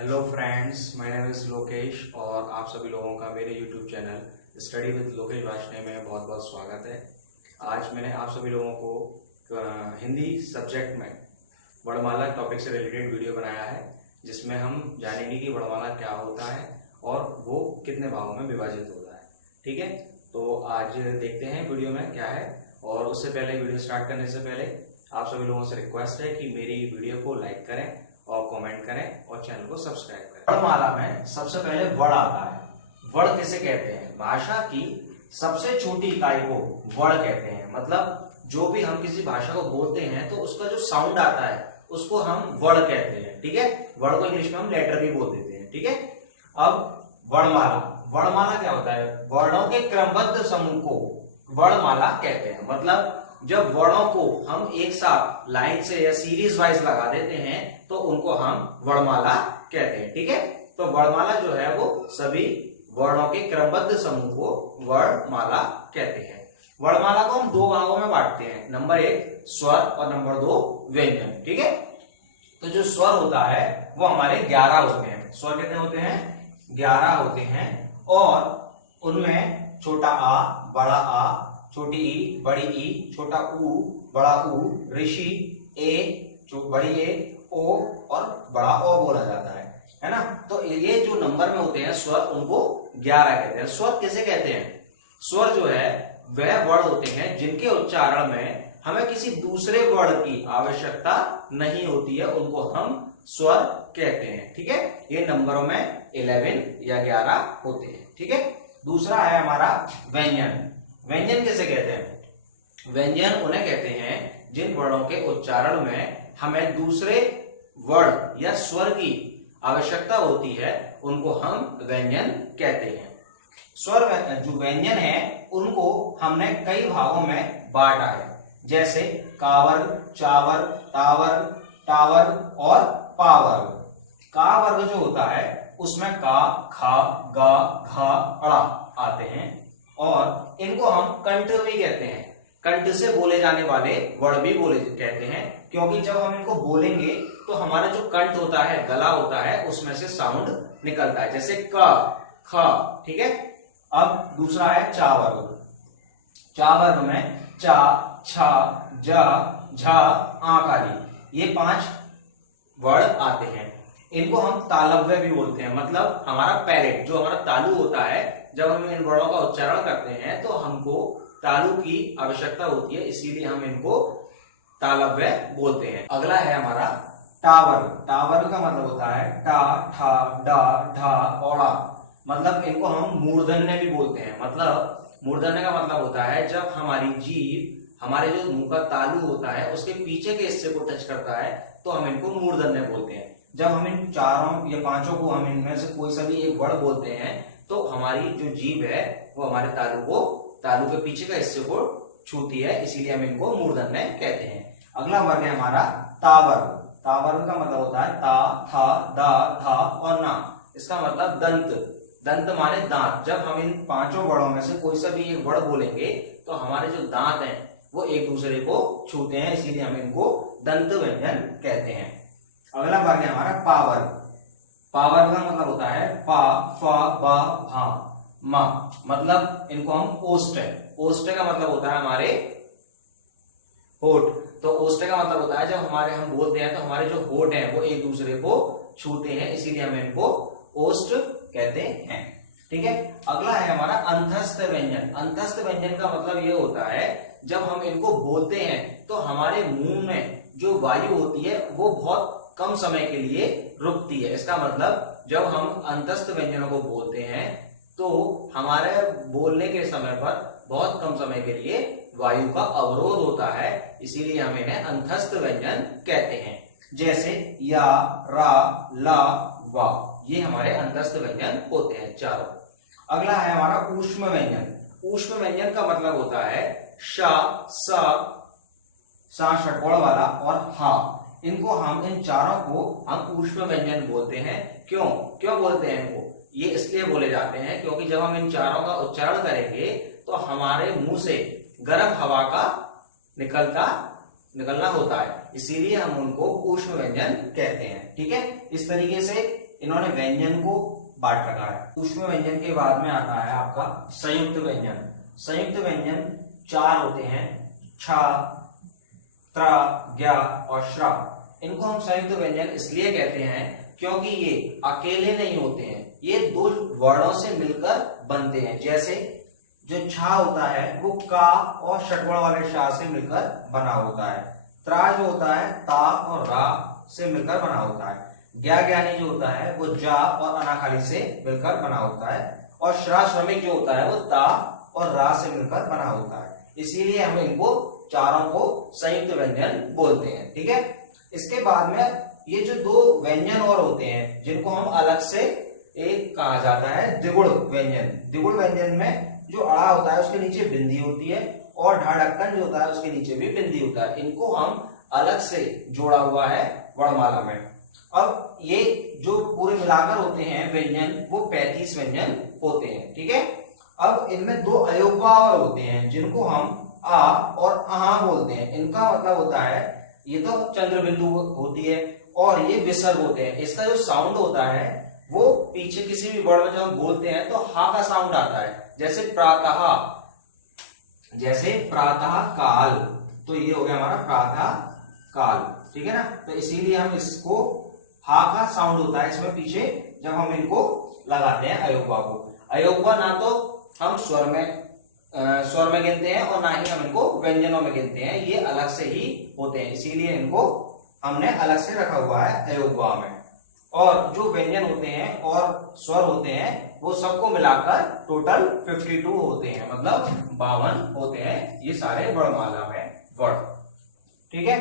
Hello friends, my name is Lokesh और आप सभी लोगों का मेरे YouTube channel study with Lokesh Varshney में बहुत बहुत स्वागत है। आज मैंने आप सभी लोगों को हिंदी सब्जेक्ट में वर्णमाला टॉपिक से रिलेटेड वीडियो बनाया है, जिसमें हम जानेंगे कि वर्णमाला क्या होता है और वो कितने भागों में विभाजित होता है। ठीक है, तो आज देखते हैं वीडियो में क्या है। और उससे पहले, वीडियो स्टार्ट करने से पहले आप सभी लोगों से रिक्वेस्ट है कि मेरी वीडियो को लाइक करें और कमेंट करें और चैनल को सब्सक्राइब करें। वर्णमाला में सबसे पहले वर्ण आता है। वर्ण किसे कहते हैं? भाषा की सबसे छोटी इकाई को वर्ण कहते हैं। मतलब जो भी हम किसी भाषा को बोलते हैं तो उसका जो साउंड आता है उसको हम वर्ण कहते हैं। ठीक है, वर्ण को इंग्लिश में हम लेटर भी बोल देते हैं। ठीक है, अब वर्णमाला। वर्णमाला क्या होता है? वर्णों के क्रमबद्ध समूह को वर्णमाला कहते हैं। मतलब जब वर्णों को हम एक साथ लाइन से या सीरीज वाइज लगा देते हैं तो उनको हम वर्णमाला कहते हैं। ठीक है, तो वर्णमाला जो है वो सभी वर्णों के क्रमबद्ध समूह को वर्णमाला कहते हैं। वर्णमाला को हम दो भागों में बांटते हैं, नंबर 1 स्वर और नंबर 2 व्यंजन। ठीक है, तो जो स्वर होता है वो हमारे 11 होते हैं। स्वर कितने होते हैं? 11 होते हैं। और उनमें छोटा आ, बड़ा आ, छोटी ई, बड़ी ई, छोटा ऊ, बड़ा ऊ, ऋषि, ए, बड़ी ए, ओ और बड़ा ओ बोला जाता है ना। तो ये जो नंबर में होते हैं स्वर, उनको 11 कहते हैं। स्वर किसे कहते हैं? स्वर जो है वह वर्ण होते हैं जिनके उच्चारण में हमें किसी दूसरे वर्ण की आवश्यकता नहीं होती है, उनको हम स्वर कहते हैं। ठीक है, ये नंबरों में 11 या 11 होते हैं। ठीक है, दूसरा है हमारा व्यंजन। व्यंजन किसे कहते हैं? व्यंजन उन्हें कहते हैं जिन वर्णों के उच्चारण में हमें दूसरे वर्ण या स्वर की आवश्यकता होती है, उनको हम व्यंजन कहते हैं। स्वर जो व्यंजन है उनको हमने कई भागों में बांटा है, जैसे कावर्ग, चावर्ग, तावर्ग, टावर्ग और पावर्ग। का वर्ग जो होता है उसमें का, खा, गा, घा, अड़ा आते हैं और इनको हम कंठ भी कहते हैं। कंठ से बोले जाने वाले वर्ण भी बोले कहते हैं, क्योंकि जब हम इनको बोलेंगे तो हमारा जो कंठ होता है, गला होता है, उसमें से साउंड निकलता है, जैसे क, ख। ठीक है, अब दूसरा है चा वर्ग। चा वर्ग में चा, छा, जा, झा, आंख आदि, ये 5 वर्ण आते हैं। इनको हम तालव्य भी बोलते हैं। मतलब हमारा पैलेट, जो हमारा तालु होता है, जब हम इन वर्णों का उच्चारण करते हैं तो हमको तालु की आवश्यकता होती है, इसीलिए हम इनको तालव्य बोलते हैं। अगला है हमारा टावर्ग। टावर्ग का मतलब होता है टा, ठा, डा, ढा, औड़ा। मतलब इनको हम मूर्धन्य भी बोलते हैं। मतलब मूर्धन्य का मतलब होता है जब हमारी जीभ हमारे जो मुंह का तालु होता है उसके पीछे के हिस्से को टच करता है तो हम इनको मूर्धन्य बोलते हैं। जब हम इन चारों या 5 को हम इनमें से कोई सा भी एक वर्ण बोलते हैं तो हमारी जो जीभ है वो हमारे तालु के पीछे का हिस्से को छूती है, इसीलिए हम इनको मूर्धन्य कहते हैं। अगला वर्ग है हमारा तावर्ग। तावर्ग का मतलब होता है ता, था, दा, धा और ना। इसका मतलब दंत। दंत माने दांत। जब हम इन 5 वर्णों में से कोई सा भी एक वर्ण बोलेंगे तो हमारे जो दांत हैं वो एक दूसरे को छूते हैं, इसीलिए हम इनको दंत व्यंजन कहते हैं। अगला वर्ग है हमारा पावर्ग। पावर्ग का मतलब होता है पा, फा, बा, भा, मा। मतलब इनको हम ओष्ठ। ओष्ठ का मतलब होता है हमारे होठ। तो ओष्ठ का मतलब होता है जब हम बोलते हैं तो हमारे जो होठ हैं वो एक दूसरे को छूते हैं, इसीलिए हम इनको ओष्ठ कहते हैं। ठीक है, अगला है हमारा अंतस्थ व्यंजन। अंतस्थ व्यंजन का मतलब ये होता है जब हम इनको बोलते हैं तो हमारे मुंह में जो वायु होती है वो बहुत कम समय के लिए रुकती है। इसका मतलब जब हम अंतस्थ व्यंजनों को बोलते हैं तो हमारे बोलने के समय पर बहुत कम समय के लिए वायु का अवरोध होता है, इसीलिए हम इन्हें अंतस्थ व्यंजन कहते हैं। जैसे या, रा, ला, वा, ये हमारे अंतस्थ व्यंजन होते हैं चारों। अगला है हमारा ऊष्म व्यंजन। ऊष्म व्यंजन का मतलब होता है शा, सा षट्कोण वाला और हा। इनको हम इन चारों को हम ऊष्म व्यंजन बोलते हैं। क्यों बोलते हैं इनको? ये इसलिए बोले जाते हैं क्योंकि जब हम इन चारों का उच्चारण करेंगे तो हमारे मुंह से गर्म हवा का निकलना होता है, इसीलिए हम उनको ऊष्म व्यंजन कहते हैं। ठीक है, इस तरीके से इन्होंने व्यंजन को बांट रखा है। ऊष्म व्यंजन के बाद में आता है आपका संयुक्त व्यंजन। संयुक्त व्यंजन 4 होते हैं, छ, त्र, ज्ञ और श्र। इनको हम संयुक्त व्यंजन इसलिए कहते हैं क्योंकि ये अकेले नहीं होते हैं, ये 2 वर्णों से मिलकर बनते हैं। जैसे जो छा होता है वो का और षटवर्ण वाले शा से मिलकर बना होता है। त्रा जो होता है ता और रा से मिलकर बना होता है। ज्ञा ज्ञानी जो होता है वो जा और अनाखाली से मिलकर बना होता है। और श्रा श्रमिक जो होता है वो ता और रा से मिलकर बना होता है। इसीलिए हम इनको चारों को संयुक्त व्यंजन बोलते हैं। ठीक है, इसके बाद में ये जो 2 व्यंजन और होते हैं जिनको हम अलग से एक कहा जाता है द्विगुण व्यंजन। द्विगुण व्यंजन में जो अड़ा होता है उसके नीचे बिंदी होती है और ढाढक्कन जो होता है उसके नीचे भी बिंदी होता है। इनको हम अलग से जोड़ा हुआ है वर्णमाला में। अब ये जो पूरे मिलाकर होते हैं व्यंजन वो 35 व्यंजन होते हैं। ठीक है, अब इनमें 2 अयोगवा और होते हैं जिनको हम आ और अहा बोलते हैं। इनका मतलब होता है, ये तो चंद्र बिंदु होती है और ये विसर्ग होते हैं। इसका जो साउंड होता है वो पीछे किसी भी वर्ड में जब हम बोलते हैं तो हा का साउंड आता है। जैसे प्रातः, जैसे प्रातः काल, तो ये हो गया हमारा प्रातः काल। ठीक है ना, तो इसीलिए हम इसको हा का साउंड होता है इसमें पीछे जब हम इनको लगाते हैं अयोगवा को। अयोगवा ना तो हम स्वर में गिनते हैं और ना ही हम इनको व्यंजनों में गिनते हैं, ये अलग से ही होते हैं। इसीलिए इनको हमने अलग से रखा हुआ है अयोगवा में। और जो व्यंजन होते हैं और स्वर होते हैं वो सबको मिलाकर टोटल 52 होते हैं, मतलब 52 होते हैं ये सारे वर्णमाला में वर्ड। ठीक है,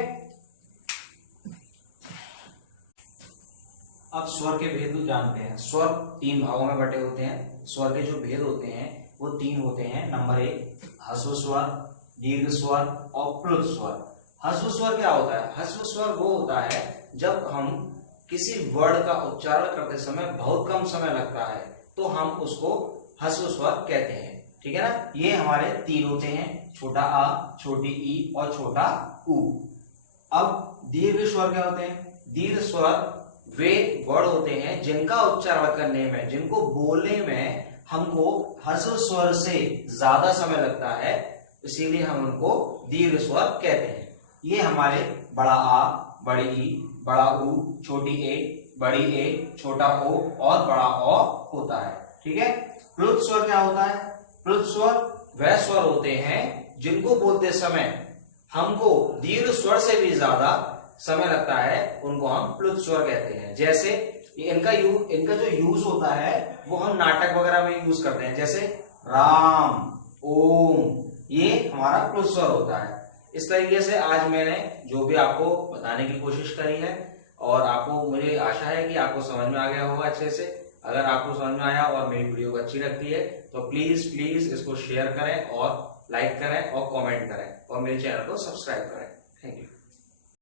अब स्वर के भेद जानते हैं। स्वर 3 भागों में बटे होते हैं। स्वर के जो भेद होते हैं वो 3 होते हैं। नंबर 1 ह्रस्व स्वर, दीर्घ स्वर और प्लुत स्वर। ह्रस्व स्वर क्या होता है? ह्रस्व स्वर वो होता है जब हम किसी वर्ड का उच्चारण करते समय बहुत कम समय लगता है तो हम उसको ह्रस्व स्वर कहते हैं। ठीक है ना, ये हमारे 3 होते हैं, छोटा आ, छोटी ई और छोटा ऊ। अब दीर्घ स्वर क्या होते हैं? दीर्घ स्वर वे वर्ड होते हैं जिनका उच्चारण करने में, जिनको बोलने में हमको ह्रस्व स्वर से ज्यादा समय लगता है, इसीलिए हम उनको दीर्घ स्वर कहते हैं। ये हमारे बड़ा आ, बड़ी ई, बड़ा ऊ, छोटी ए, बड़ी ए, छोटा ओ और बड़ा ओ होता है। ठीक है, प्लुत स्वर क्या होता है? प्लुत स्वर वह स्वर होते हैं जिनको बोलते समय हमको दीर्घ स्वर से भी ज्यादा समय लगता है, उनको हम प्लुत स्वर कहते हैं। जैसे इनका जो यूज होता है वो हम नाटक वगैरह में यूज करते हैं। जैसे राम, ओम, ये हमारा प्लुत स्वर होता है। इस तरीके से आज मैंने जो भी आपको बताने की कोशिश करी है और आपको, मुझे आशा है कि आपको समझ में आ गया होगा अच्छे से। अगर आपको समझ में आया और मेरी वीडियो अच्छी लगती है तो प्लीज इसको शेयर करें और लाइक करें और कमेंट करें और मेरे चैनल को सब्सक्राइब करें। Thank you.